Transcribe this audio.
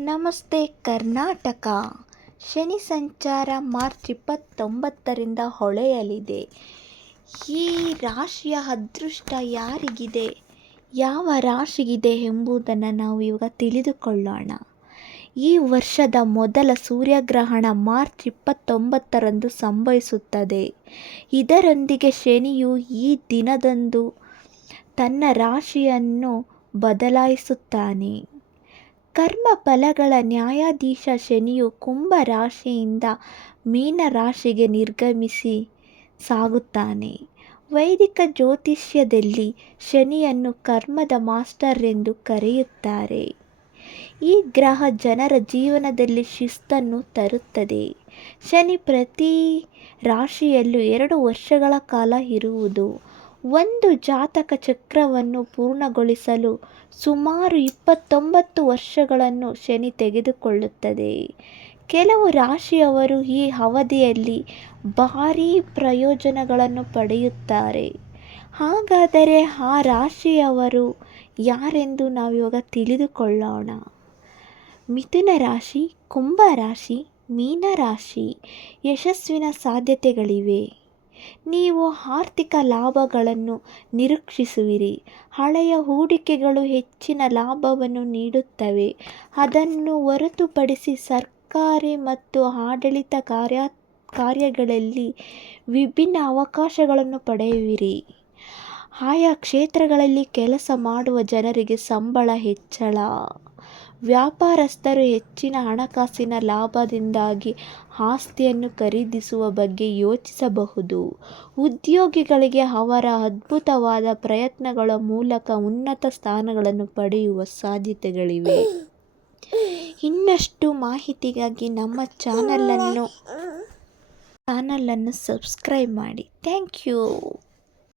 ನಮಸ್ತೆ ಕರ್ನಾಟಕ. ಶನಿ ಸಂಚಾರ ಮಾರ್ಚ್ ಇಪ್ಪತ್ತೊಂಬತ್ತರಿಂದ ಹೊಳೆಯಲಿದೆ. ಈ ರಾಶಿಯ ಅದೃಷ್ಟ ಯಾರಿಗಿದೆ? ಯಾವ ರಾಶಿಗಿದೆ ಎಂಬುದನ್ನು ನಾವು ಇವಾಗ ತಿಳಿದುಕೊಳ್ಳೋಣ. ಈ ವರ್ಷದ ಮೊದಲ ಸೂರ್ಯಗ್ರಹಣ ಮಾರ್ಚ್ ಇಪ್ಪತ್ತೊಂಬತ್ತರಂದು ಸಂಭವಿಸುತ್ತದೆ. ಇದರೊಂದಿಗೆ ಶನಿಯು ಈ ದಿನದಂದು ತನ್ನ ರಾಶಿಯನ್ನು ಬದಲಾಯಿಸುತ್ತಾನೆ. ಕರ್ಮ ಫಲಗಳ ನ್ಯಾಯಾಧೀಶ ಶನಿಯು ಕುಂಭ ರಾಶಿಯಿಂದ ಮೀನ ರಾಶಿಗೆ ನಿರ್ಗಮಿಸಿ ಸಾಗುತ್ತಾನೆ. ವೈದಿಕ ಜ್ಯೋತಿಷ್ಯದಲ್ಲಿ ಶನಿಯನ್ನು ಕರ್ಮದ ಮಾಸ್ಟರ್ ಎಂದು ಕರೆಯುತ್ತಾರೆ. ಈ ಗ್ರಹ ಜನರ ಜೀವನದಲ್ಲಿ ಶಿಸ್ತನ್ನು ತರುತ್ತದೆ. ಶನಿ ಪ್ರತಿ ರಾಶಿಯಲ್ಲೂ ಎರಡು ವರ್ಷಗಳ ಕಾಲ ಇರುವುದು ಒಂದು ಜಾತಕ ಚಕ್ರವನ್ನು ಪೂರ್ಣಗೊಳಿಸಲು ಸುಮಾರು ಇಪ್ಪತ್ತೊಂಬತ್ತು ವರ್ಷಗಳನ್ನು ಶನಿ ತೆಗೆದುಕೊಳ್ಳುತ್ತದೆ. ಕೆಲವು ರಾಶಿಯವರು ಈ ಅವಧಿಯಲ್ಲಿ ಭಾರೀ ಪ್ರಯೋಜನಗಳನ್ನು ಪಡೆಯುತ್ತಾರೆ. ಹಾಗಾದರೆ ಆ ರಾಶಿಯವರು ಯಾರೆಂದು ನಾವಿವಾಗ ತಿಳಿದುಕೊಳ್ಳೋಣ. ಮಿಥುನ ರಾಶಿ, ಕುಂಭ ರಾಶಿ, ಮೀನ ರಾಶಿ, ಯಶಸ್ವಿನ ಸಾಧ್ಯತೆಗಳಿವೆ. ನೀವು ಆರ್ಥಿಕ ಲಾಭಗಳನ್ನು ನಿರೀಕ್ಷಿಸುವಿರಿ. ಹಳೆಯ ಹೂಡಿಕೆಗಳು ಹೆಚ್ಚಿನ ಲಾಭವನ್ನು ನೀಡುತ್ತವೆ. ಅದನ್ನು ಹೊರತುಪಡಿಸಿ ಸರ್ಕಾರಿ ಮತ್ತು ಆಡಳಿತ ಕಾರ್ಯ, ಕಾರ್ಯಗಳಲ್ಲಿ ವಿಭಿನ್ನ ಅವಕಾಶಗಳನ್ನು ಪಡೆಯುವಿರಿ. ಆಯಾ ಕ್ಷೇತ್ರಗಳಲ್ಲಿ ಕೆಲಸ ಮಾಡುವ ಜನರಿಗೆ ಸಂಬಳ ಹೆಚ್ಚಳ. ವ್ಯಾಪಾರಸ್ಥರು ಹೆಚ್ಚಿನ ಹಣಕಾಸಿನ ಲಾಭದಿಂದಾಗಿ ಆಸ್ತಿಯನ್ನು ಖರೀದಿಸುವ ಬಗ್ಗೆ ಯೋಚಿಸಬಹುದು. ಉದ್ಯೋಗಿಗಳಿಗೆ ಅವರ ಅದ್ಭುತವಾದ ಪ್ರಯತ್ನಗಳ ಮೂಲಕ ಉನ್ನತ ಸ್ಥಾನಗಳನ್ನು ಪಡೆಯುವ ಸಾಧ್ಯತೆಗಳಿವೆ. ಇನ್ನಷ್ಟು ಮಾಹಿತಿಗಾಗಿ ನಮ್ಮ ಚಾನಲನ್ನು ಚಾನಲನ್ನು ಸಬ್ಸ್ಕ್ರೈಬ್ ಮಾಡಿ. Thank you.